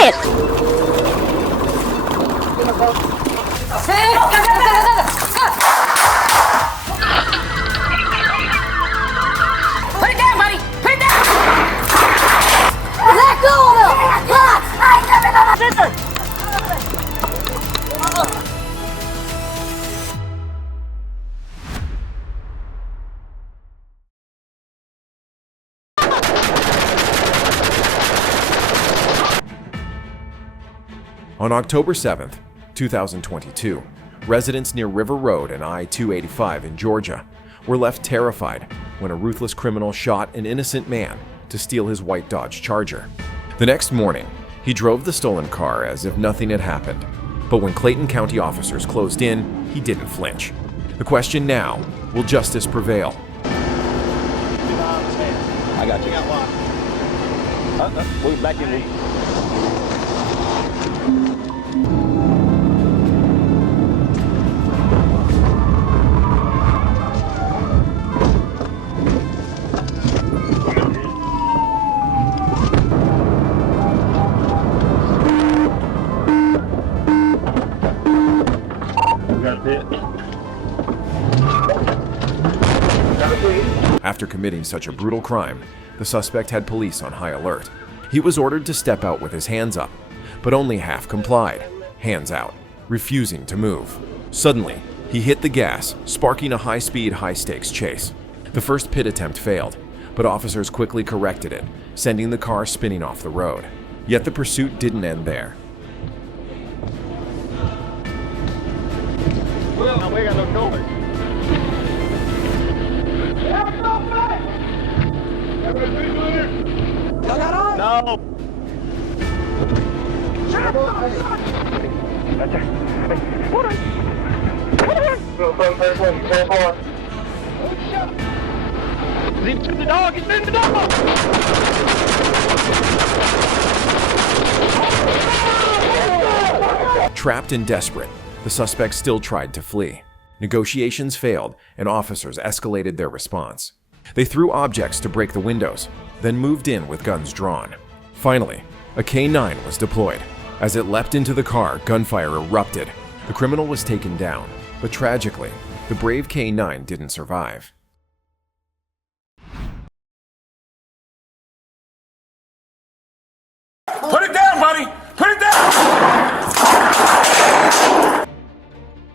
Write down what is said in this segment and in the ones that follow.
shit! Put it down, buddy! Put it down! Let go of him! On October 7th, 2022, residents near River Road and I-285 in Georgia were left terrified when a ruthless criminal shot an innocent man to steal his white Dodge Charger. The next morning, he drove the stolen car as if nothing had happened. But when Clayton County officers closed in, he didn't flinch. The question now, will justice prevail? I got you. Move back in. After committing such a brutal crime, the suspect had police on high alert. He was ordered to step out with his hands up, but only half complied, hands out, refusing to move. Suddenly, he hit the gas, sparking a high-speed, high-stakes chase. The first pit attempt failed, but officers quickly corrected it, sending the car spinning off the road. Yet the pursuit didn't end there. Well, we got no noise. No. He's been the dog. He's been the dog. Trapped and desperate, the suspect still tried to flee. Negotiations failed, and officers escalated their response. They threw objects to break the windows, then moved in with guns drawn. Finally, a K-9 was deployed. As it leapt into the car, gunfire erupted. The criminal was taken down, but tragically, the brave K-9 didn't survive. Put it down, buddy! Put it down!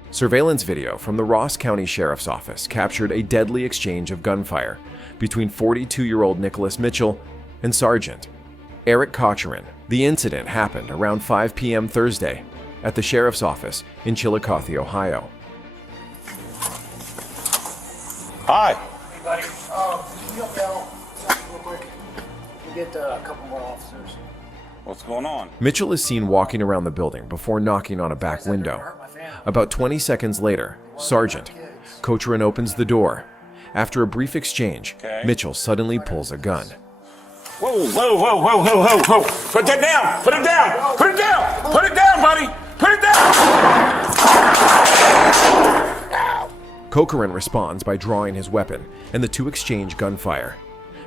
Surveillance video from the Ross County Sheriff's Office captured a deadly exchange of gunfire between 42-year-old Nicholas Mitchell and Sergeant Eric Cochran. The incident happened around 5 p.m. Thursday at the Sheriff's Office in Chillicothe, Ohio. Hi. Hey, buddy. Can you help me out real quick? We'll get a couple more officers. What's going on? Mitchell is seen walking around the building before knocking on a back window. About 20 seconds later, Sergeant Cochran opens the door. After a brief exchange, Mitchell suddenly pulls a gun. Whoa, whoa, whoa, whoa, whoa, whoa, whoa! Put that down! Put it down! Put it down! Put it down, buddy! Put it down! Cochran responds by drawing his weapon, and the two exchange gunfire.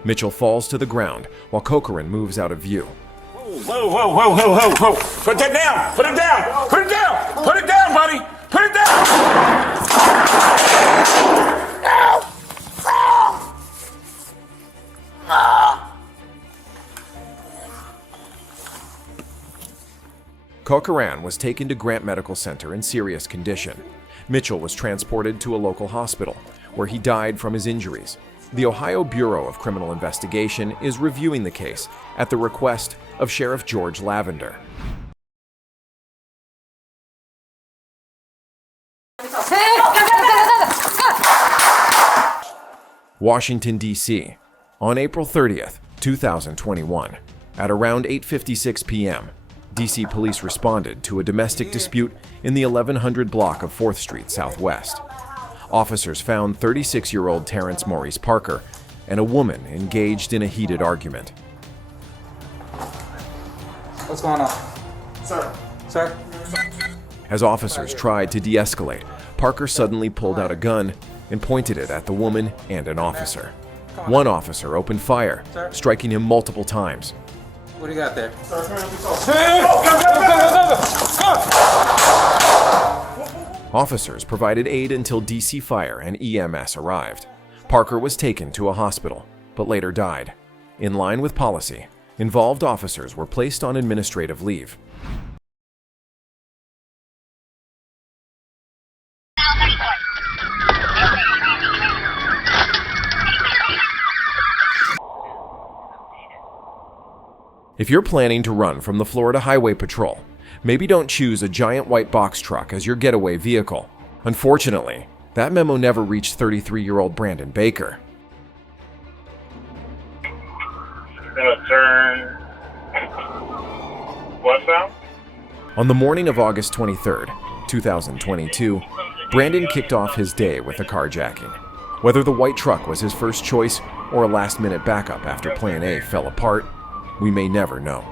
Mitchell falls to the ground while Cochran moves out of view. Whoa, whoa, whoa, whoa, whoa, whoa! Put that down! Put it down! Put it down! Put it down, buddy! Put it down! Cochran was taken to Grant Medical Center in serious condition. Mitchell was transported to a local hospital, where he died from his injuries. The Ohio Bureau of Criminal Investigation is reviewing the case at the request of Sheriff George Lavender. Washington, D.C. On April 30th, 2021, at around 8:56 p.m., D.C. police responded to a domestic dispute in the 1100 block of 4th Street Southwest. Officers found 36-year-old Terrence Maurice Parker and a woman engaged in a heated argument. What's going on? Sir. Sir? As officers tried to de-escalate, Parker suddenly pulled out a gun and pointed it at the woman and an officer. One officer opened fire, striking him multiple times. What do you got there? Officers provided aid until DC Fire and EMS arrived. Parker was taken to a hospital, but later died. In line with policy, involved officers were placed on administrative leave. If you're planning to run from the Florida Highway Patrol, maybe don't choose a giant white box truck as your getaway vehicle. Unfortunately, that memo never reached 33-year-old Brandon Baker. Gonna turn westbound. On the morning of August 23rd, 2022, Brandon kicked off his day with a carjacking. Whether the white truck was his first choice or a last-minute backup after Plan A fell apart, we may never know.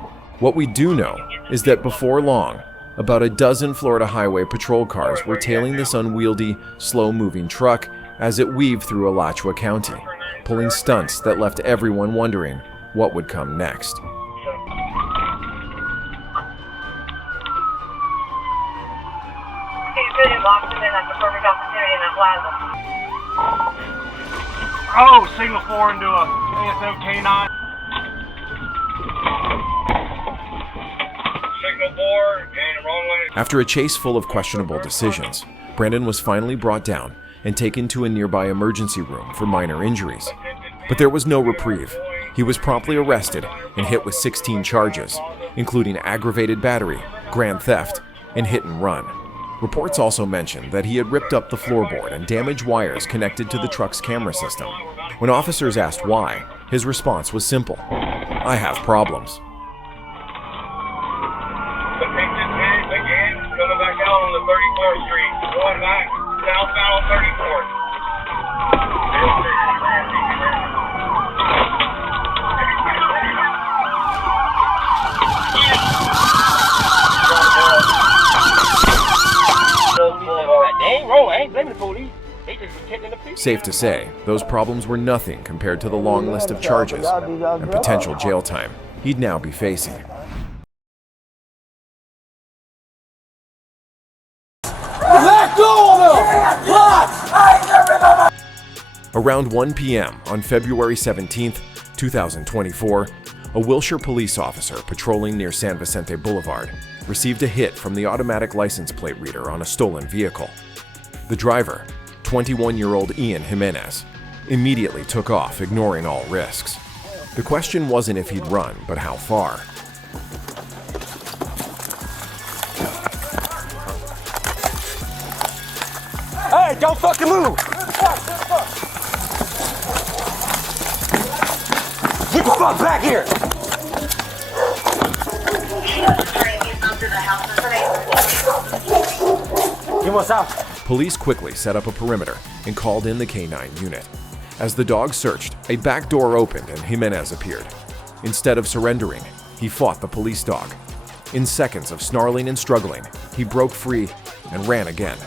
What we do know is that before long, about a dozen Florida Highway Patrol cars were tailing this unwieldy, slow-moving truck as it weaved through Alachua County, pulling stunts that left everyone wondering what would come next. Oh, signal 4 into a ASO K9. Signal 4 and wrong lane. After a chase full of questionable decisions, Brandon was finally brought down and taken to a nearby emergency room for minor injuries. But there was no reprieve. He was promptly arrested and hit with 16 charges, including aggravated battery, grand theft, and hit and run. Reports also mentioned that he had ripped up the floorboard and damaged wires connected to the truck's camera system. When officers asked why, his response was simple: "I have problems." Coming back out on the 34th Street, going back southbound on 34th. Safe to say, those problems were nothing compared to the long list of charges and potential jail time he'd now be facing. Around 1 p.m. on February 17, 2024, a Wilshire police officer patrolling near San Vicente Boulevard received a hit from the automatic license plate reader on a stolen vehicle. The driver, 21-year-old Ian Jimenez, immediately took off, ignoring all risks. The question wasn't if he'd run, but how far. Hey, don't fucking move! Get the fuck back here! You want south? Police quickly set up a perimeter and called in the K9 unit. As the dog searched, a back door opened and Jimenez appeared. Instead of surrendering, he fought the police dog. In seconds of snarling and struggling, he broke free and ran again,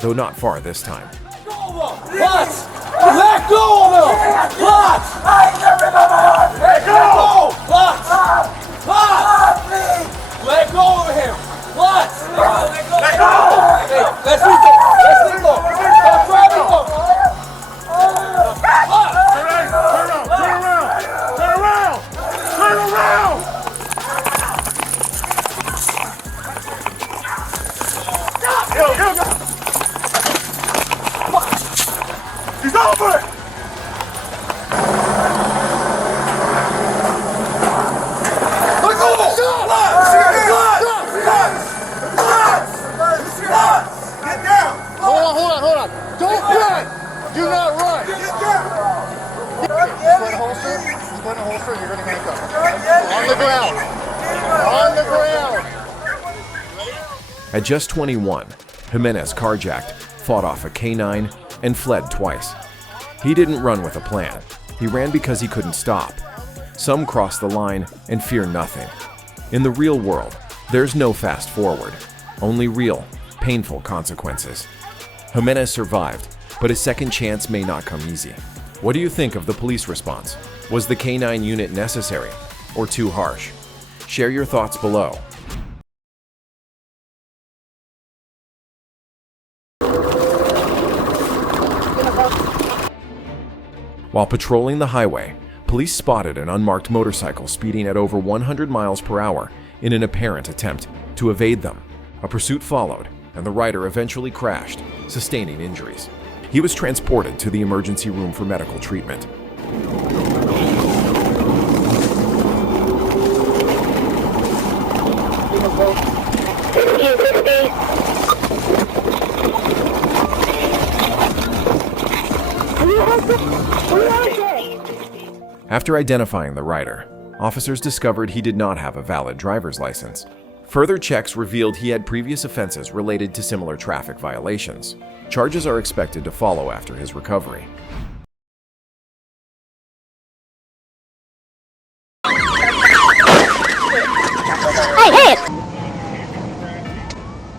though not far this time. Clutch! Let go of him! Clutch! Let go! Clutch! Clutch! Let go of him! Clutch! Let go! Hey, let's leave him! Let's leave him! Don't grab him! Turn around! Go! He's over! Hold on. Don't run! Do not run! Get down! Put a holster. Just put a holster. You're gonna handcuff. On the ground. On the ground. At just 21, Jimenez carjacked, fought off a K9, and fled twice. He didn't run with a plan. He ran because he couldn't stop. Some cross the line and fear nothing. In the real world, there's no fast forward, only real, painful consequences. Jimenez survived, but his second chance may not come easy. What do you think of the police response? Was the K9 unit necessary or too harsh? Share your thoughts below. While patrolling the highway, police spotted an unmarked motorcycle speeding at over 100 miles per hour in an apparent attempt to evade them. A pursuit followed, and the rider eventually crashed, sustaining injuries. He was transported to the emergency room for medical treatment. After identifying the rider, officers discovered he did not have a valid driver's license. Further checks revealed he had previous offenses related to similar traffic violations. Charges are expected to follow after his recovery.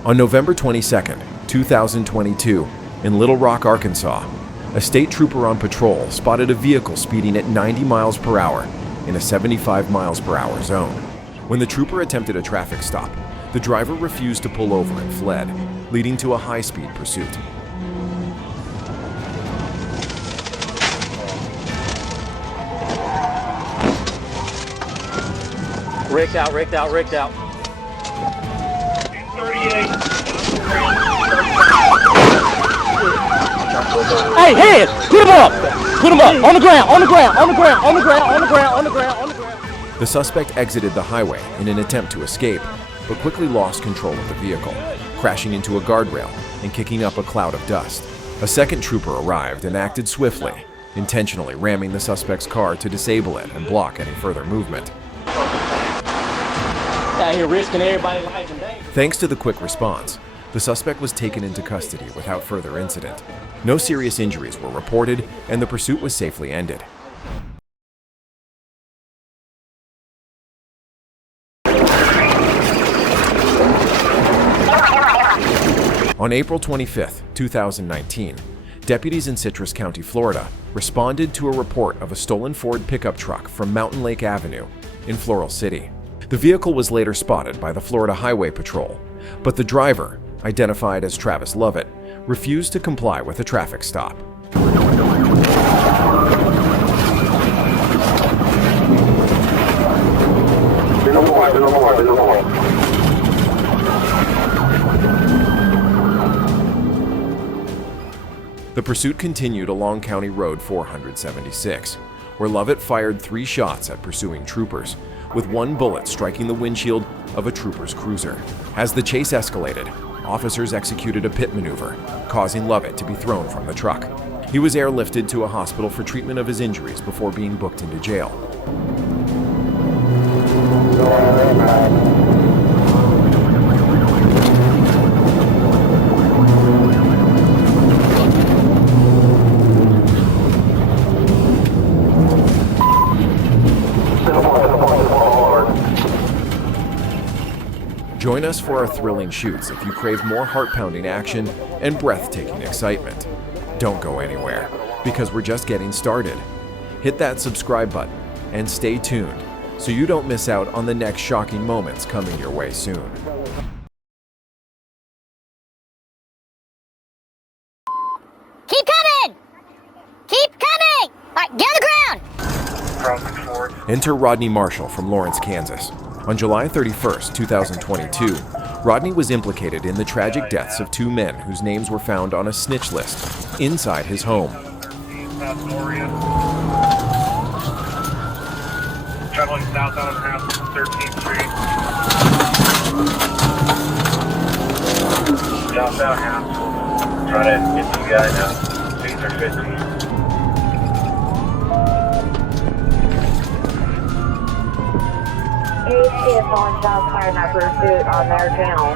On November 22, 2022, in Little Rock, Arkansas, a state trooper on patrol spotted a vehicle speeding at 90 miles per hour in a 75 miles per hour zone. When the trooper attempted a traffic stop, the driver refused to pull over and fled, leading to a high-speed pursuit. Rigged out. 38. Hey, head! Put him up! Put him up! On the ground! The suspect exited the highway in an attempt to escape, but quickly lost control of the vehicle, crashing into a guardrail and kicking up a cloud of dust. A second trooper arrived and acted swiftly, intentionally ramming the suspect's car to disable it and block any further movement. Out here risking everybody's life and danger. Thanks to the quick response, the suspect was taken into custody without further incident. No serious injuries were reported, and the pursuit was safely ended. On April 25, 2019, deputies in Citrus County, Florida, responded to a report of a stolen Ford pickup truck from Mountain Lake Avenue in Floral City. The vehicle was later spotted by the Florida Highway Patrol, but the driver, identified as Travis Lovett, refused to comply with a traffic stop. The pursuit continued along County Road 476, where Lovett fired 3 shots at pursuing troopers, with one bullet striking the windshield of a trooper's cruiser. As the chase escalated, officers executed a pit maneuver, causing Lovett to be thrown from the truck. He was airlifted to a hospital for treatment of his injuries before being booked into jail. Join us for our thrilling shoots if you crave more heart-pounding action and breathtaking excitement. Don't go anywhere, because we're just getting started. Hit that subscribe button and stay tuned so you don't miss out on the next shocking moments coming your way soon. Keep coming! Keep coming! All right, get on the ground! Crossing Ford. Enter Rodney Marshall from Lawrence, Kansas. On July 31, 2022, Rodney was implicated in the tragic deaths of 2 men whose names were found on a snitch list inside his home. 13 South Gloria. Traveling southbound half 13th Street. Southbound half. Try to get some guy now. Things are 15. is on shots fired in that pursuit on their channel.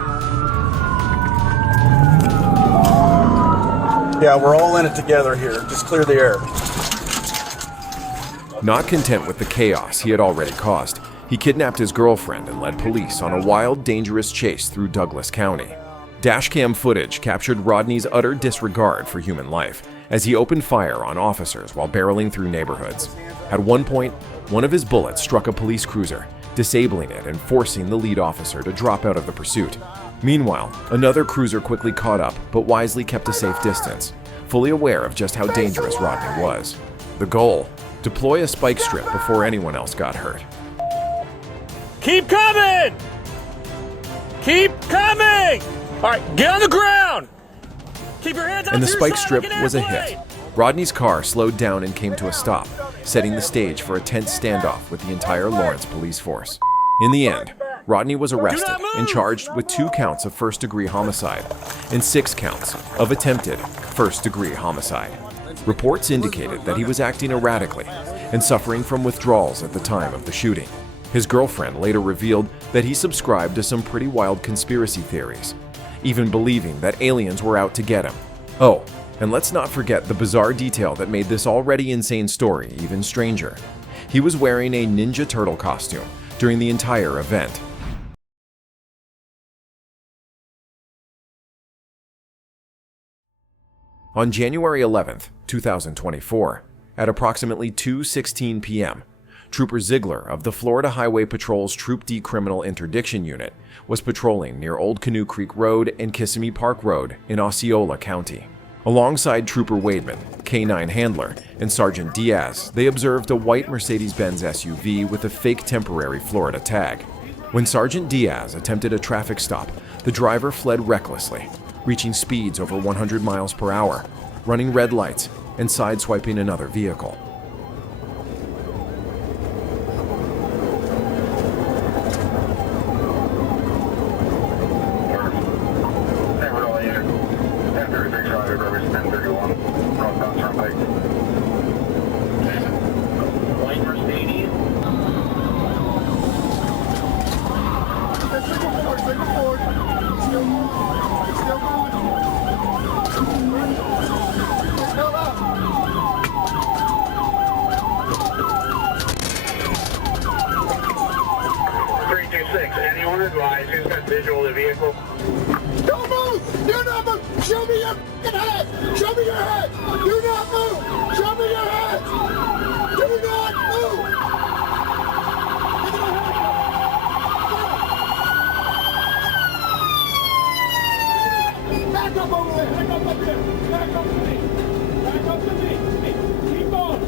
Yeah, we're all in it together here. Just clear the air. Not content with the chaos he had already caused, he kidnapped his girlfriend and led police on a wild, dangerous chase through Douglas County. Dashcam footage captured Rodney's utter disregard for human life as he opened fire on officers while barreling through neighborhoods. At one point, one of his bullets struck a police cruiser, disabling it and forcing the lead officer to drop out of the pursuit. Meanwhile, another cruiser quickly caught up but wisely kept a safe distance, fully aware of just how dangerous Rodney was. The goal: deploy a spike strip before anyone else got hurt. Keep coming! Keep coming! All right, get on the ground! Keep your hands out And the to your spike side strip like an was a airplane. hit. Rodney's car slowed down and came to a stop, setting the stage for a tense standoff with the entire Lawrence police force. In the end, Rodney was arrested and charged with 2 counts of first-degree homicide and 6 counts of attempted first-degree homicide. Reports indicated that he was acting erratically and suffering from withdrawals at the time of the shooting. His girlfriend later revealed that he subscribed to some pretty wild conspiracy theories, even believing that aliens were out to get him. Oh, and let's not forget the bizarre detail that made this already insane story even stranger. He was wearing a Ninja Turtle costume during the entire event. On January 11th, 2024, at approximately 2:16 p.m., Trooper Ziegler of the Florida Highway Patrol's Troop D Criminal Interdiction Unit was patrolling near Old Canoe Creek Road and Kissimmee Park Road in Osceola County. Alongside Trooper Wademan, K-9 handler, and Sergeant Diaz, they observed a white Mercedes-Benz SUV with a fake temporary Florida tag. When Sergeant Diaz attempted a traffic stop, the driver fled recklessly, reaching speeds over 100 miles per hour, running red lights, and sideswiping another vehicle. Anyone advise who's got visual of the vehicle? Don't move! Do not move! Show me your f***ing head! Show me your head! Do not move! Show me your head! Do not move! Back up over there! Back up up here! Back up to me! Back up to me! Hey, keep going!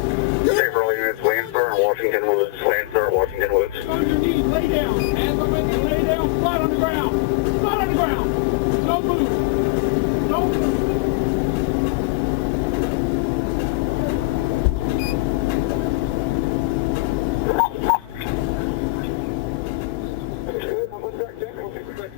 Hey, for all units, Lansdor and Washington Woods. Lansdor, Washington Woods. On your knees, lay down. Hands up in your lay down. Flat on the ground. Flat on the ground. Don't move. Don't move.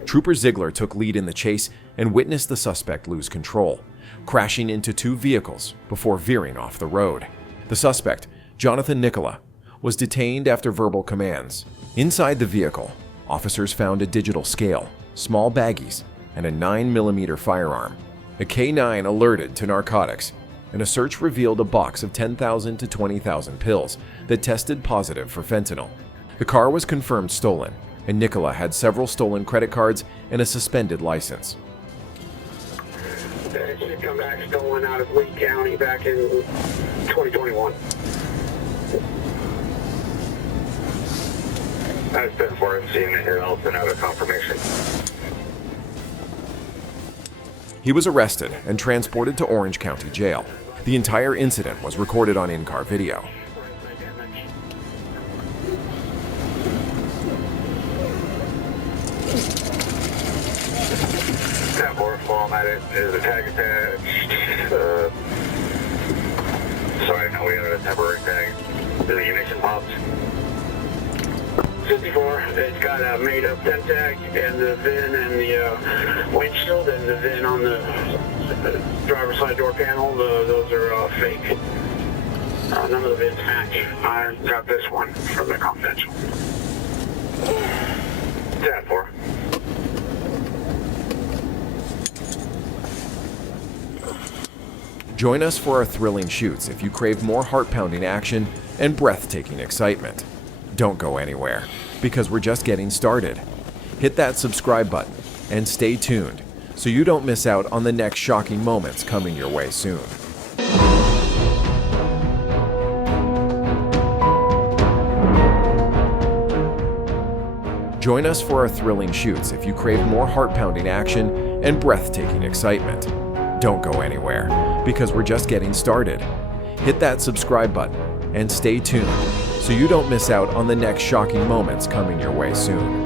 Trooper Ziegler took lead in the chase and witnessed the suspect lose control, crashing into 2 vehicles before veering off the road. The suspect, Jonathan Nicola, was detained after verbal commands. Inside the vehicle, officers found a digital scale, small baggies, and a 9mm firearm. A K-9 alerted to narcotics, and a search revealed a box of 10,000 to 20,000 pills that tested positive for fentanyl. The car was confirmed stolen, and Nicola had several stolen credit cards and a suspended license. It should come back stolen out of Lee County back in 2021. That's been for seeing it here. I'll send out a confirmation. He was arrested and transported to Orange County Jail. The entire incident was recorded on in-car video. Form at it is a tag attached. Sorry, no, we have a temporary tag. The ignition pops. 54, it's got a made-up 10 tag and the VIN and the windshield and the VIN on the driver's side door panel. Those are fake. None of the VINs match. I got this one from the confidential. Tab 4. Join us for our thrilling shoots if you crave more heart-pounding action and breathtaking excitement. Don't go anywhere, because we're just getting started. Hit that subscribe button and stay tuned so you don't miss out on the next shocking moments coming your way soon. Join us for our thrilling shoots if you crave more heart-pounding action and breathtaking excitement. Don't go anywhere, because we're just getting started. Hit that subscribe button and stay tuned so you don't miss out on the next shocking moments coming your way soon.